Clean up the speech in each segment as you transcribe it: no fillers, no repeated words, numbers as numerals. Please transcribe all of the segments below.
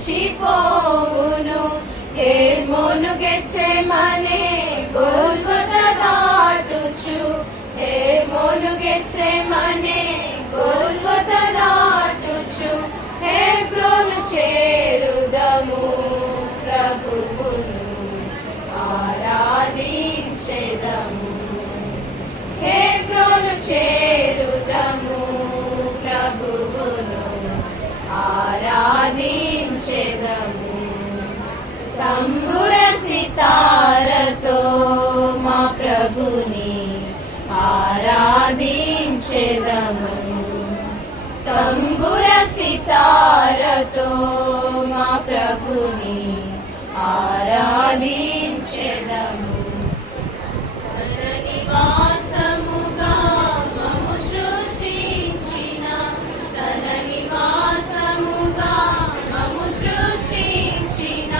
గతించిపోవును. హెర్మోను గెత్సెమనే గొల్గొతా దాటుచు, హెర్మోను గెత్సెమనే గొల్గొతా దాటుచు, హెబ్రోను చేరుదము ప్రభువును ఆరాధించెదము. హెబ్రోను చేరుదము ప్రభువును ఆరాధించెదము. తంబుర సితారతో మా ప్రభుని ఆరాధించెదము. తంబుర సితారతో మా ప్రభుని ఆరాధించెదము. తన నివాసముగా మము సృష్టించిన, తన నివాసముగా మము సృష్టించిన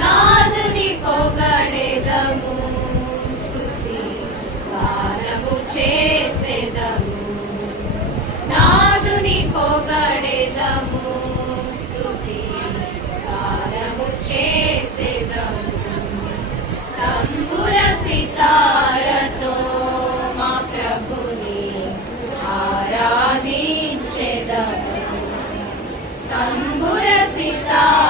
నాదుని పొగడెదము, స్తుతి గానము చేసెదము. నాదుని పొగడెదము, స్తుతి గానము చేసెదము. తంబుర సితారతో మా ప్రభుని ఆరాధించెదము. తంబుర సితార